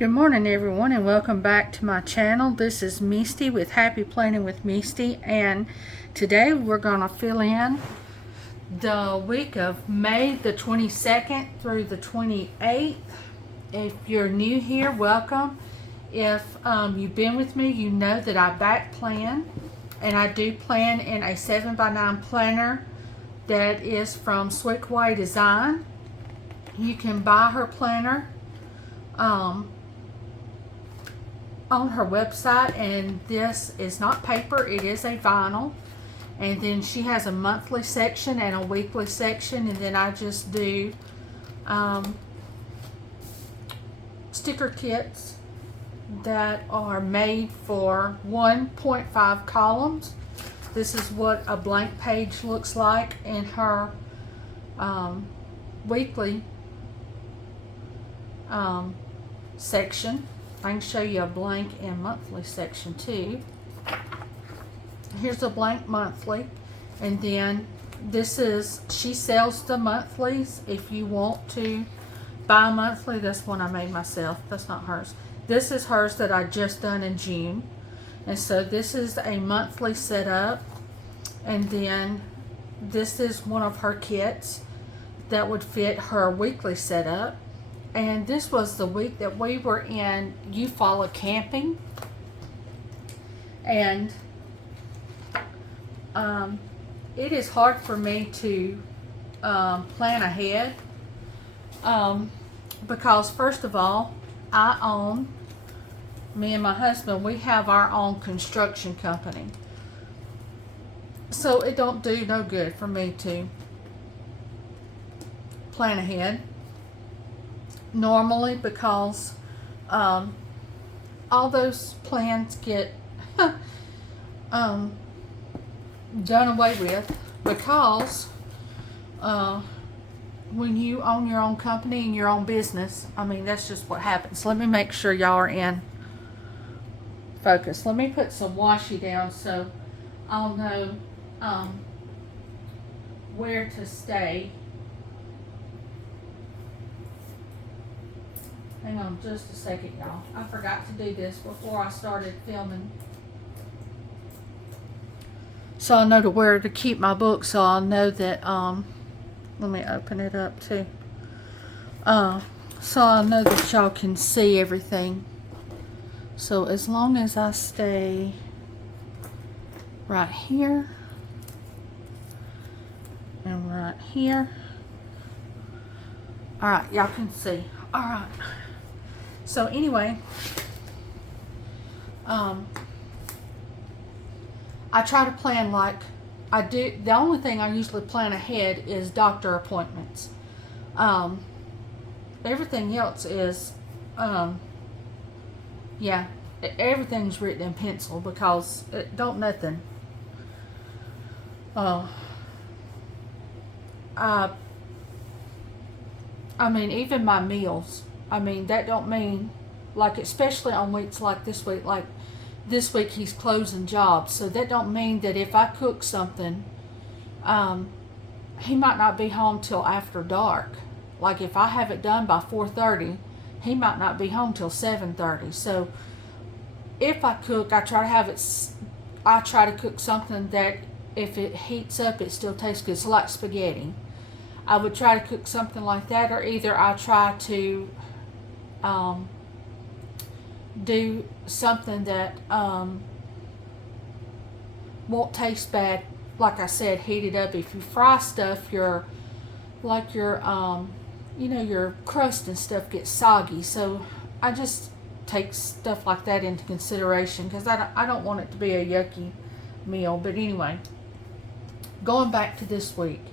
Good morning everyone, and welcome back to my channel. This is Misty with Happy Planning with Misty, and today we're going to fill in the week of May the 22nd through the 28th. If you're new here, welcome. If you've been with me, you know that I back plan, and I do plan in a 7x9 planner that is from Kawaii Design. You can buy her planner on her website, and this is not paper, it is a vinyl. And then she has a monthly section and a weekly section, and then I just do sticker kits that are made for 1.5 columns. This is what a blank page looks like in her weekly section. I can show you a blank and monthly section too. Here's a blank monthly, and then this is, she sells the monthlies. If you want to buy a monthly, this one I made myself. That's not hers. This is hers that I just done in June. And so this is a monthly setup, and then this is one of her kits that would fit her weekly setup. And this was the week that we were in Eufaula camping, and it is hard for me to plan ahead because first of all, me and my husband, we have our own construction company, so it don't do no good for me to plan ahead normally, because all those plans get done away with, because when you own your own company and your own business, I mean, that's just what happens. Let me make sure y'all are in focus. Let me put some washi down so I'll know where to stay. Hang on just a second, y'all. I forgot to do this before I started filming, so I know where to keep my book, so I'll know that, let me open it up too, so I know that y'all can see everything. So as long as I stay right here and right here, alright, y'all can see. Alright. So anyway, I try to plan like I do. The only thing I usually plan ahead is doctor appointments. Everything else is, yeah, everything's written in pencil because it don't nothing. I mean, even my meals, I mean, that don't mean, like, especially on weeks like this week he's closing jobs, so that don't mean that if I cook something, he might not be home till after dark. Like, if I have it done by 4:30, he might not be home till 7:30. So if I cook, I try to cook something that if it heats up, it still tastes good. So like spaghetti, I would try to cook something like that, or either I try to do something that won't taste bad. Like I said, heat it up. If you fry stuff, your your crust and stuff gets soggy. So I just take stuff like that into consideration, because I don't want it to be a yucky meal. But anyway, going back to this week.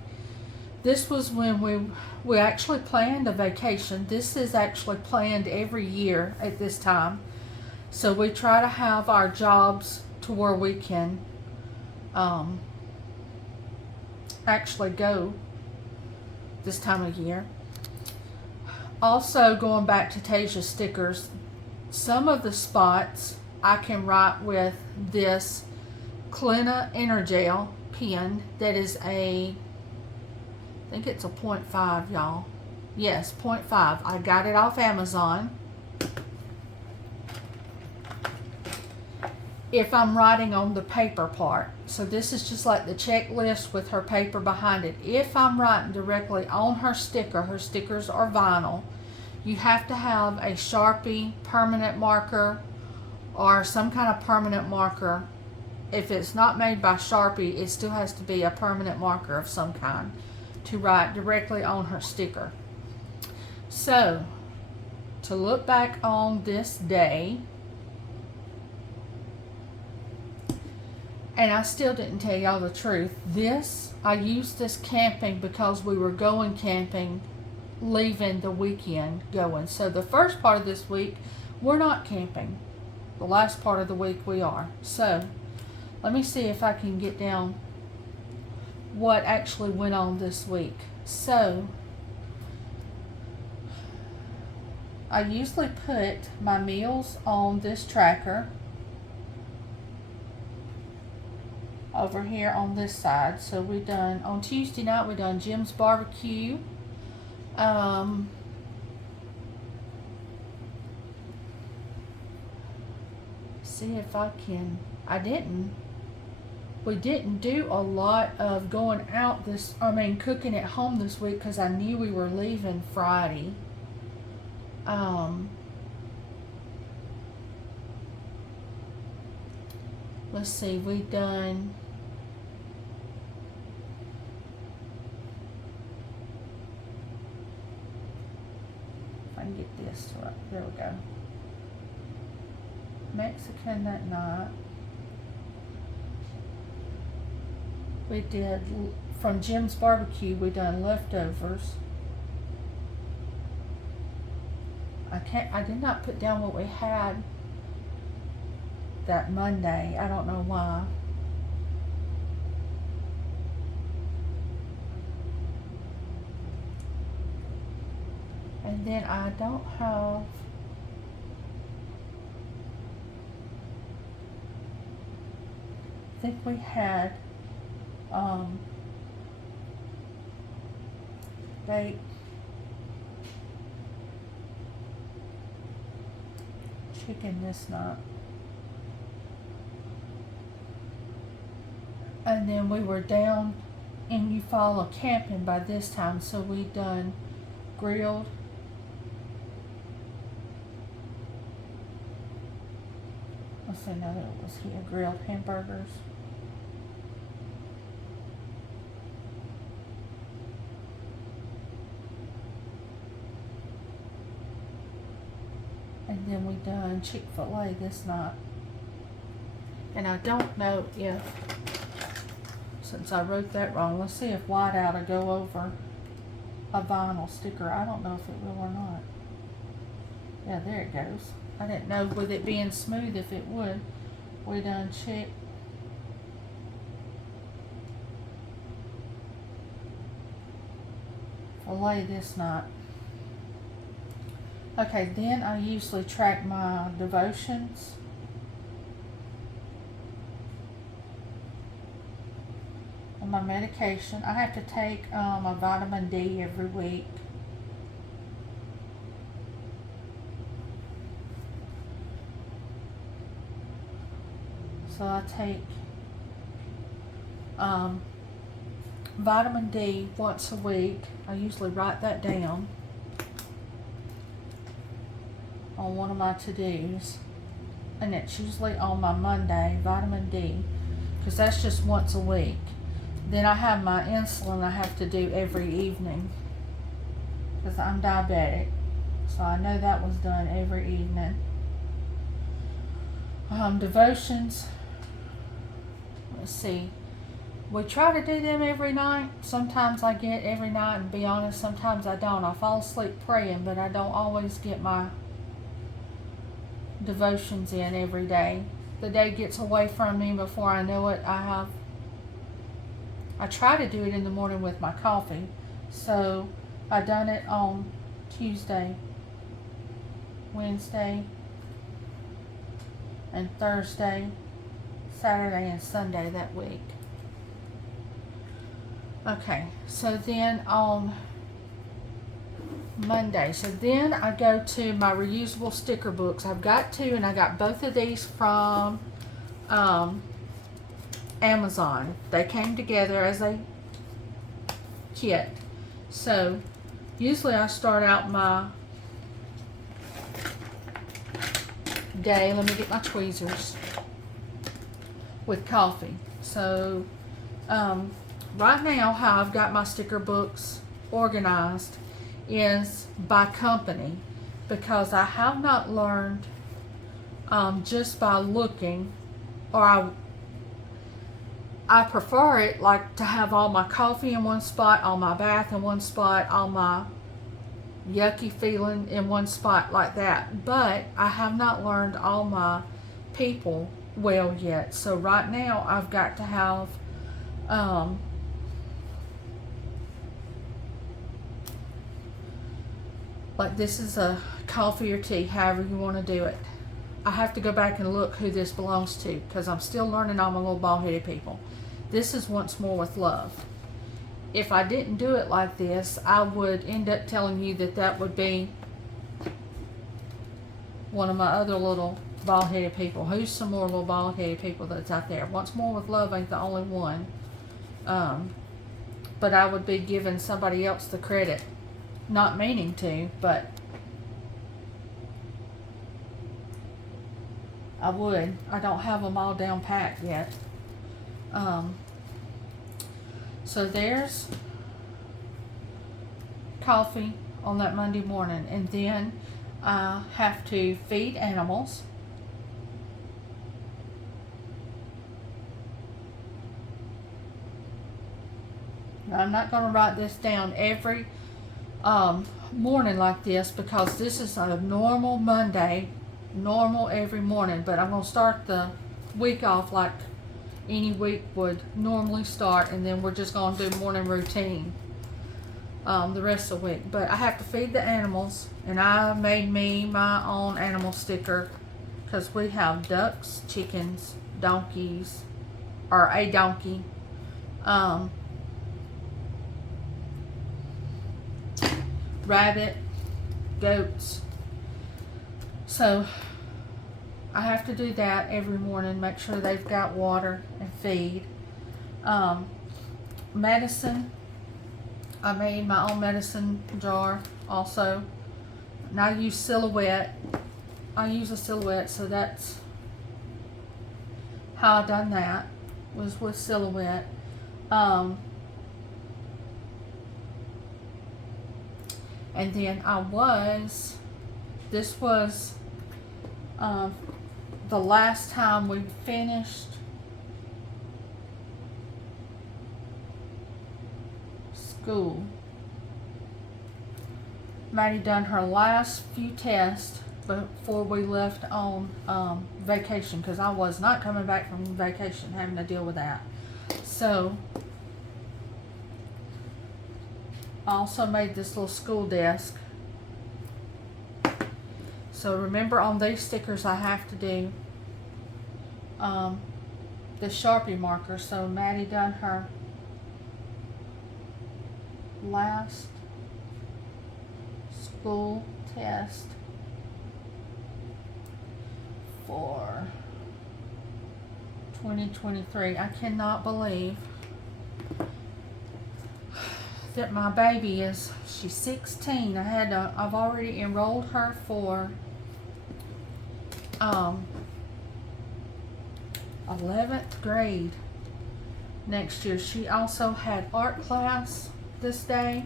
This was when we actually planned a vacation. This is actually planned every year at this time. So we try to have our jobs to where we can actually go this time of year. Also, going back to Tasia stickers, some of the spots I can write with this Klena Energel pen that is I think it's a 0.5, y'all. Yes, 0.5. I got it off Amazon. if I'm writing on the paper part. So this is just like the checklist with her paper behind it. If I'm writing directly on her stickers are vinyl, you have to have a Sharpie permanent marker or some kind of permanent marker. If it's not made by Sharpie, it still has to be a permanent marker of some kind to write directly on her sticker. So, to look back on this day, and I still didn't tell y'all the truth, I used this camping because we were going camping, leaving the weekend going. So the first part of this week, we're not camping. The last part of the week we are. So, let me see if I can get down what actually went on this week. So, I usually put my meals on this tracker over here on this side. So we done, on Tuesday night we done Jim's barbecue. See if I can, we didn't do a lot of going out cooking at home this week because I knew we were leaving Friday. Let's see, we done, if I can get this right, there we go. Mexican that night. We did, from Jim's barbecue, we done leftovers. I did not put down what we had that Monday. I don't know why. And then I don't have, I think we had baked chicken this night. And then we were down in Eufaula camping by this time, so we done grilled let's see, no, it was here, grilled hamburgers. And then we done Chick-fil-A this night. And I don't know if, since I wrote that wrong, let's see if whiteout will go over a vinyl sticker. I don't know if it will or not. Yeah, there it goes. I didn't know with it being smooth if it would. We done Chick-fil-A this night. Okay, then I usually track my devotions. And my medication. I have to take a vitamin D every week. So I take vitamin D once a week. I usually write that down on one of my to-dos, and it's usually on my Monday, vitamin D, because that's just once a week. Then I have my insulin I have to do every evening because I'm diabetic, so I know that was done every evening. Devotions, let's see, we try to do them every night. Sometimes I get every night, and to be honest, sometimes I don't. I fall asleep praying, but I don't always get my devotions in every day. The day gets away from me before I know it. I try to do it in the morning with my coffee. So I done it on Tuesday, Wednesday, and Thursday, Saturday, and Sunday that week. Okay, so then on Monday, so then I go to my reusable sticker books. I've got two, and I got both of these from Amazon. They came together as a kit. So usually I start out my day, let me get my tweezers, with coffee. So right now how I've got my sticker books organized is by company, because I have not learned just by looking, or I prefer it like to have all my coffee in one spot, all my bath in one spot, all my yucky feeling in one spot like that. But I have not learned all my people well yet. So right now I've got to have like this is a coffee or tea, however you want to do it. I have to go back and look who this belongs to, because I'm still learning all my little bald-headed people. This is Once More with Love. If I didn't do it like this, I would end up telling you that that would be one of my other little bald-headed people. Who's some more little bald-headed people that's out there? Once More with Love ain't the only one. But I would be giving somebody else the credit. Not meaning to, but I would. I don't have them all down packed yet. So there's coffee on that Monday morning, and then I have to feed animals. Now, I'm not going to write this down every morning like this, because this is a normal Monday, normal every morning, but I'm going to start the week off like any week would normally start, and then we're just going to do morning routine the rest of the week. But I have to feed the animals, and I made me my own animal sticker, because we have ducks, chickens, donkeys, or a donkey, rabbit, goats. So I have to do that every morning, make sure they've got water and feed. Medicine, I made my own medicine jar also, and I use Silhouette. I use a Silhouette, so that's how I done that, was with Silhouette. And then this was the last time we finished school. Maddie done her last few tests before we left on vacation, because I was not coming back from vacation having to deal with that. So I also made this little school desk. So remember, on these stickers I have to do the Sharpie marker. So Maddie done her last school test for 2023. I cannot believe that my baby she's 16. I've already enrolled her for 11th grade next year. She also had art class this day.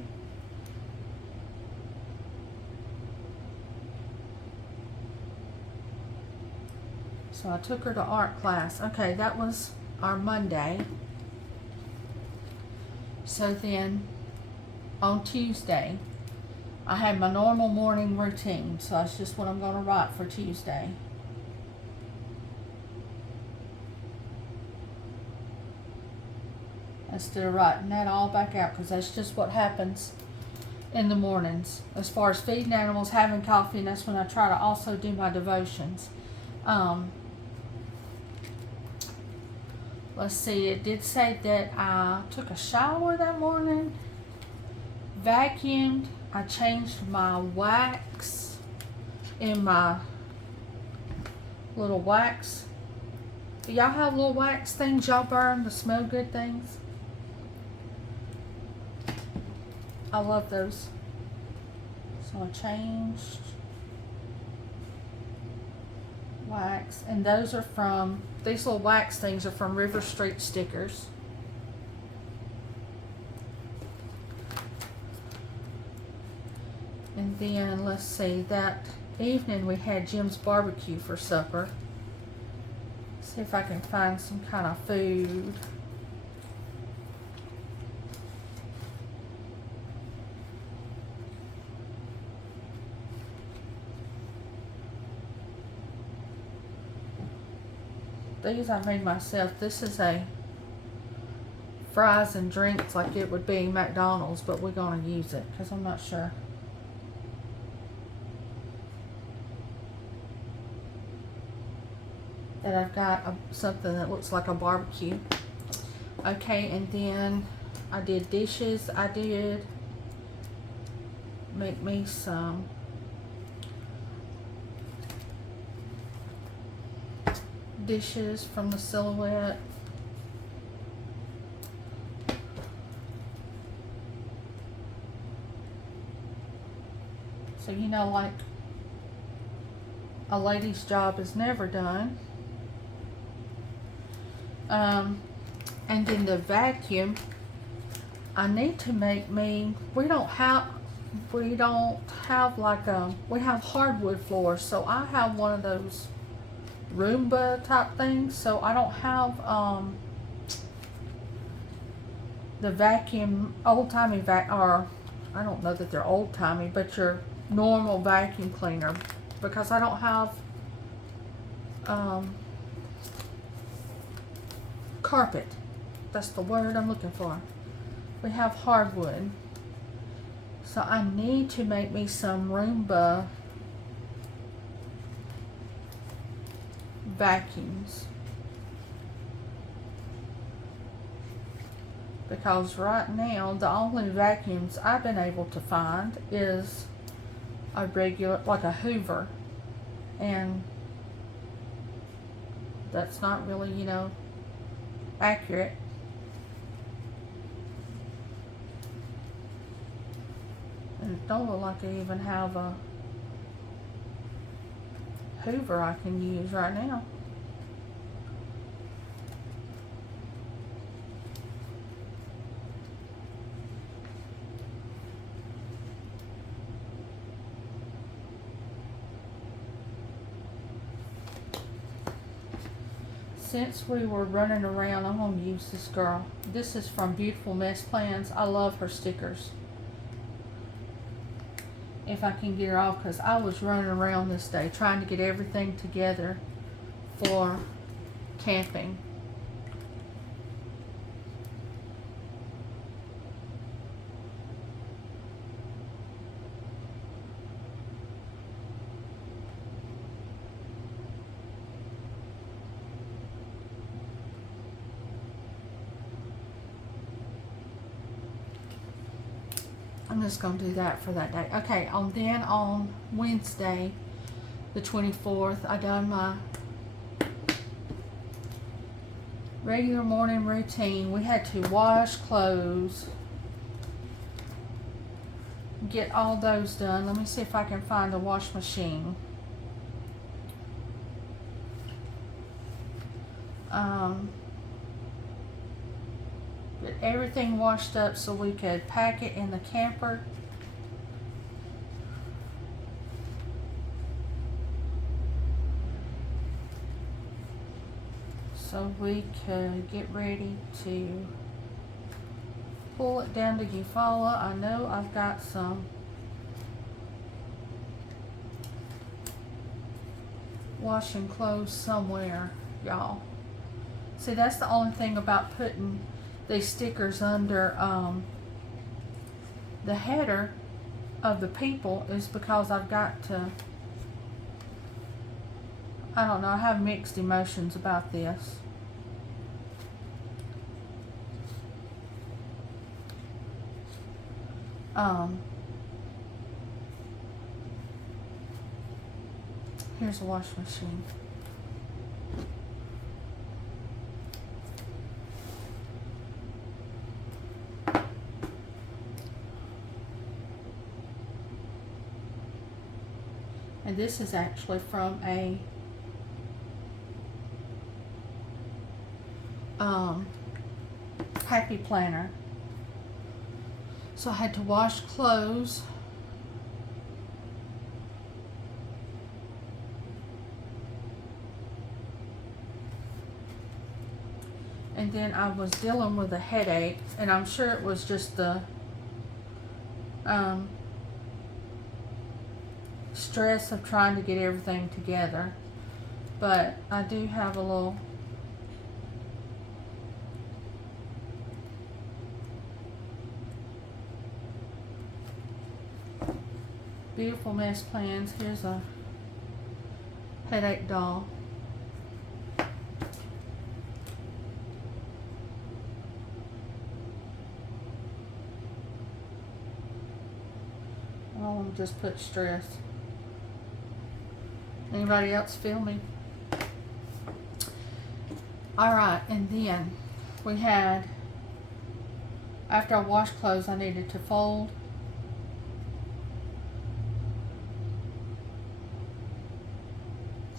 So I took her to art class. Okay, that was our Monday. So then on Tuesday, I had my normal morning routine. So that's just what I'm going to write for Tuesday. Instead of writing that all back out, because that's just what happens in the mornings. As far as feeding animals, having coffee, and that's when I try to also do my devotions. Let's see, it did say that I took a shower that morning, vacuumed, I changed my wax in my little wax Do y'all have little wax things y'all burn, the smell good things? I love those. So I changed wax, and those are from, these little wax things are from River Street Stickers. And then let's see, that evening we had Jim's barbecue for supper. See if I can find some kind of food. These I made myself. This is a fries and drinks like it would be McDonald's, but we're going to use it because I'm not sure. That I've got something that looks like a barbecue. Okay, and then I did dishes. I did make me some dishes from the Silhouette. So you know, like a lady's job is never done. And then the vacuum, I need to make me, we don't have like we have hardwood floors, so I have one of those Roomba type things, so I don't have the vacuum, old-timey or I don't know that they're old-timey, but your normal vacuum cleaner, because I don't have carpet. That's the word I'm looking for. We have hardwood. So I need to make me some Roomba vacuums. Because right now the only vacuums I've been able to find is a regular, like a Hoover. And that's not really, you know, accurate. And it don't look like I even have a Hoover I can use right now. Since we were running around, I'm going to use this girl. This is from Beautiful Mess Plans. I love her stickers. If I can get her off, because I was running around this day trying to get everything together for camping. I'm just going to do that for that day. Okay, then on Wednesday, the 24th, I done my regular morning routine. We had to wash clothes, get all those done. Let me see if I can find a wash machine. Get everything washed up so we could pack it in the camper. So we could get ready to pull it down to Eufaula. I know I've got some washing clothes somewhere, y'all. See, that's the only thing about putting these stickers under the header of the people is because I've got to, I don't know, I have mixed emotions about this. Here's a wash machine. And this is actually from a Happy Planner. So I had to wash clothes. And then I was dealing with a headache, and I'm sure it was just the stress of trying to get everything together. But I do have a little beautiful mess plans. Here's a headache doll. All of them just put stress. Anybody else feel me? Alright, and then we had, after I washed clothes, I needed to fold.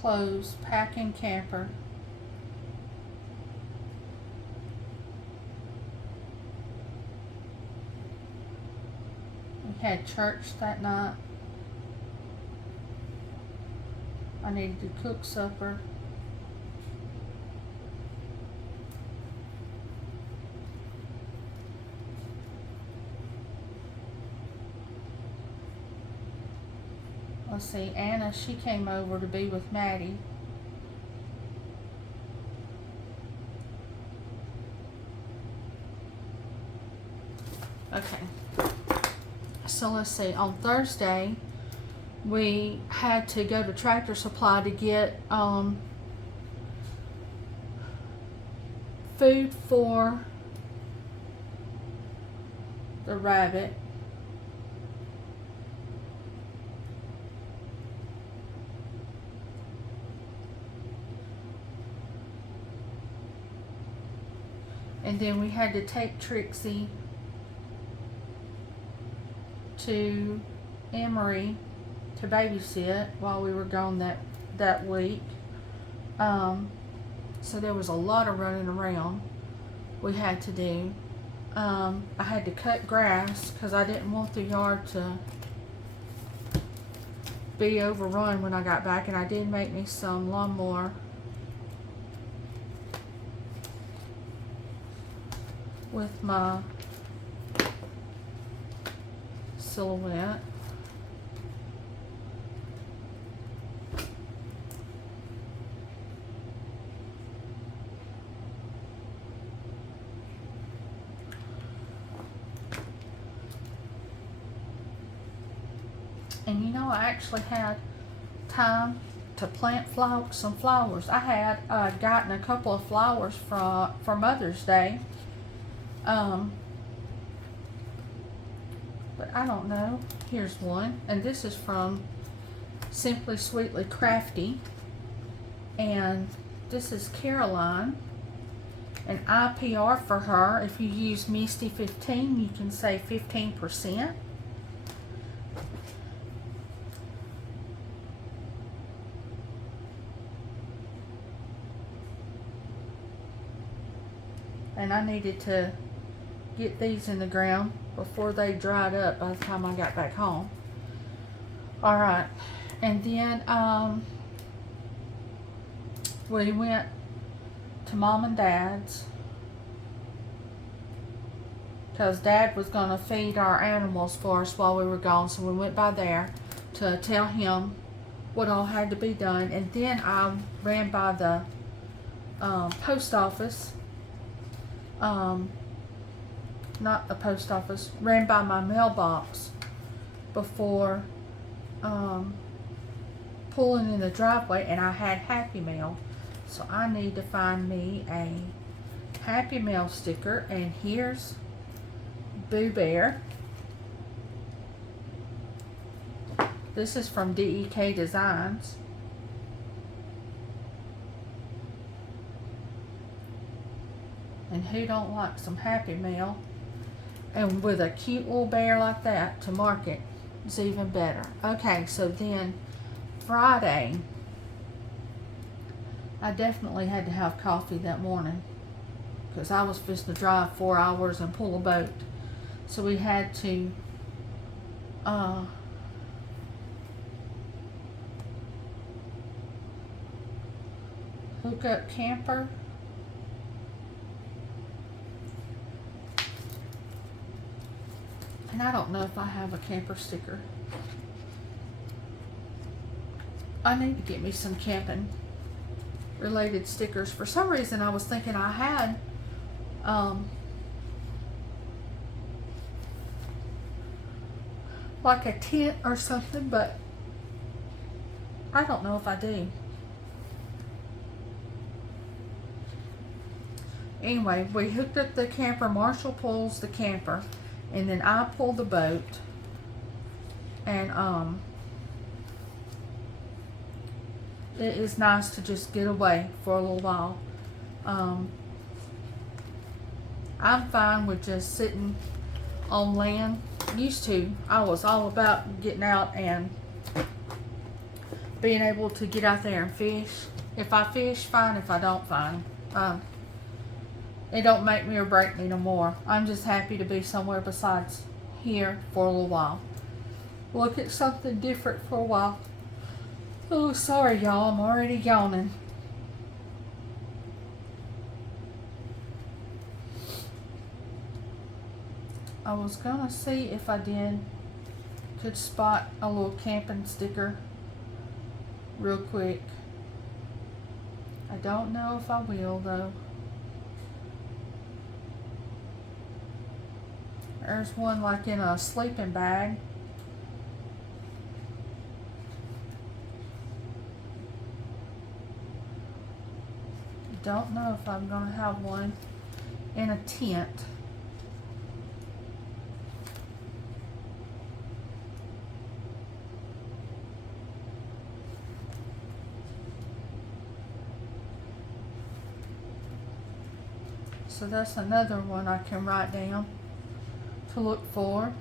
Clothes, packing camper. We had church that night. I needed to cook supper. Let's see, Anna, she came over to be with Maddie. Okay. So let's see, on Thursday, we had to go to Tractor Supply to get food for the rabbit. And then we had to take Trixie to Emory to babysit while we were gone that week. So there was a lot of running around we had to do. I had to cut grass because I didn't want the yard to be overrun when I got back, and I did make me some lawnmower with my silhouette. And you know, I actually had time to plant some flowers. I had gotten a couple of flowers for Mother's Day. But I don't know. Here's one, and this is from Simply Sweetly Crafty, and this is Caroline, an IPR for her. If you use Misty 15, you can save 15%. And I needed to get these in the ground before they dried up by the time I got back home. Alright, and then we went to Mom and Dad's because Dad was going to feed our animals for us while we were gone, so we went by there to tell him what all had to be done. And then I ran by the post office. Not the post office, ran by my mailbox before pulling in the driveway, and I had Happy Mail. So I need to find me a Happy Mail sticker, and here's Boo Bear. This is from DEK Designs. And who don't like some Happy Mail? And with a cute little bear like that to market is even better. Okay, so then Friday, I definitely had to have coffee that morning because I was supposed to drive 4 hours and pull a boat. So we had to hook up camper. And I don't know if I have a camper sticker. I need to get me some camping related stickers. For some reason I was thinking I had like a tent or something, but I don't know if I do. Anyway, we hooked up the camper. Marshall pulls the camper, and then I pull the boat. And it is nice to just get away for a little while. I'm fine with just sitting on land. Used to, I was all about getting out and being able to get out there and fish. If I fish, fine. If I don't, fine. It don't make me or break me no more. I'm just happy to be somewhere besides here for a little while. Look at something different for a while. Oh, sorry y'all, I'm already yawning. I was gonna see if I could spot a little camping sticker real quick. I don't know if I will though. There's one like in a sleeping bag. Don't know if I'm gonna have one in a tent. So that's another one I can write down to look for.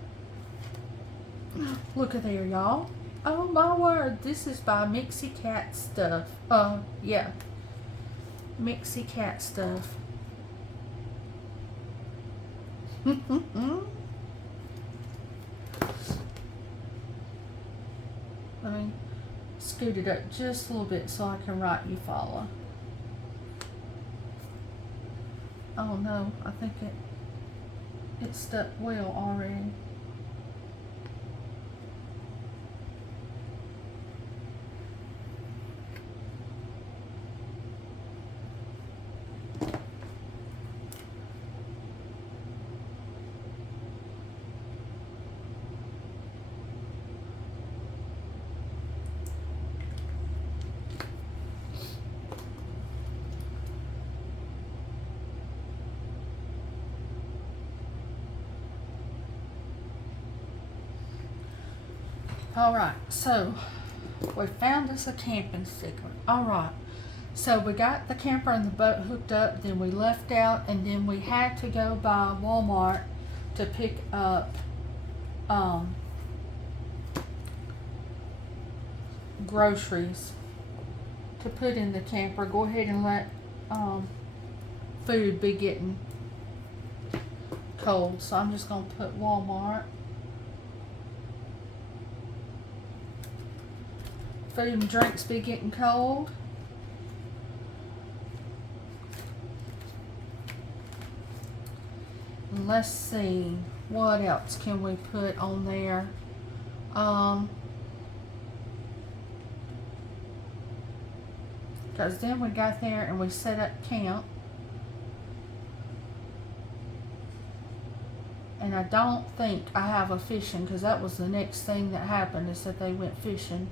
Look at there, y'all. Oh my word, this is by Misty Cat Stuff. Yeah. Misty Cat Stuff. Let me scoot it up just a little bit so I can write you follow. Oh no, I think it stuck well already. Alright, so we found us a camping sticker. Alright, so we got the camper and the boat hooked up, then we left out, and then we had to go by Walmart to pick up groceries to put in the camper. Go ahead and let food be getting cold. So I'm just going to put Walmart. Food and drinks be getting cold. And let's see, what else can we put on there? Because then we got there and we set up camp. And I don't think I have a fishing, because that was the next thing that happened, is that they went fishing.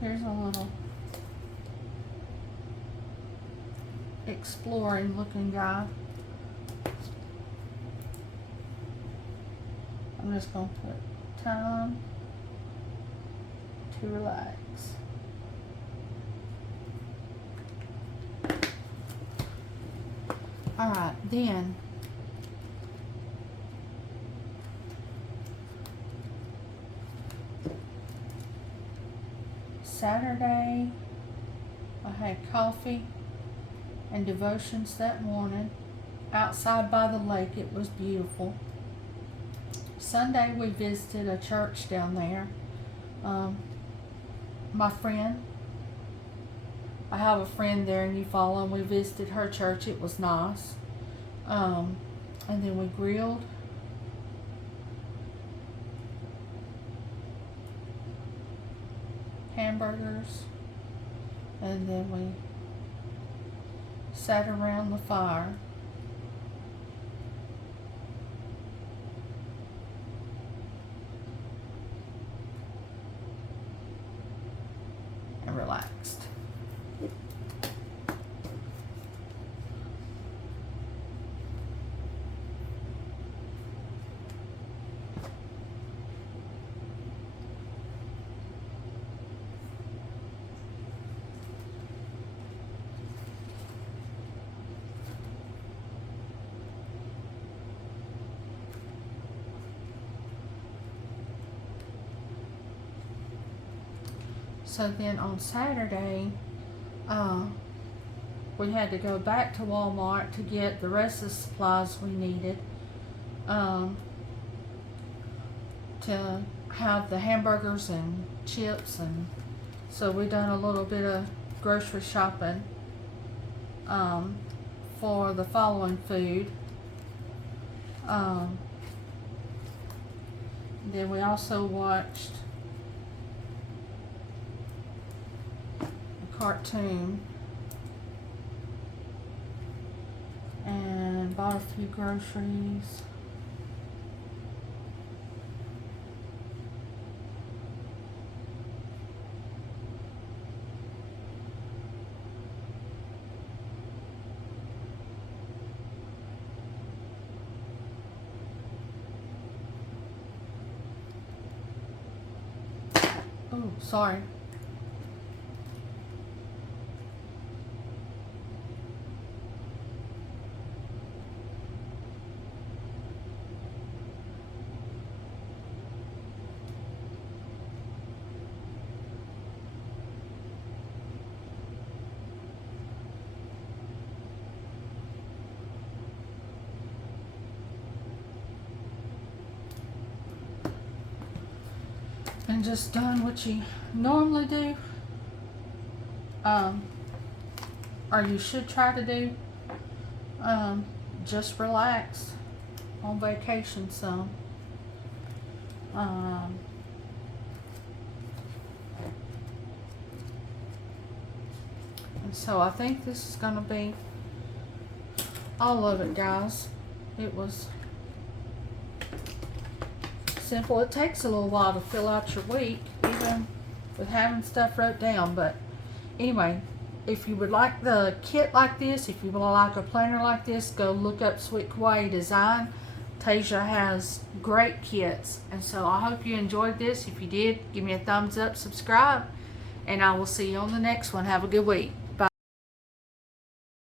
Here's a little exploring looking guy. I'm just going to put time. to relax. Alright, then Saturday I had coffee and devotions that morning outside by the lake. It was beautiful. Sunday we visited a church down there. My friend, I have a friend there in Eufaula, and we visited her church. It was nice. And then we grilled. Hamburgers. And then we sat around the fire. And relaxed. So then on Saturday, we had to go back to Walmart to get the rest of the supplies we needed to have the hamburgers and chips, and so we done a little bit of grocery shopping for the following food. Then we also watched cartoon and bought a few groceries. Oh, sorry. And just done what you normally do, or you should try to do, just relax on vacation some. And so I think this is going to be all of it, guys. It was simple. It takes a little while to fill out your week, even with having stuff wrote down. But anyway, if you would like the kit like this, if you would like a planner like this, go look up Sweet Kawaii Design. Tasia has great kits. And so I hope you enjoyed this. If you did, give me a thumbs up, subscribe, and I will see you on the next one. Have a good week.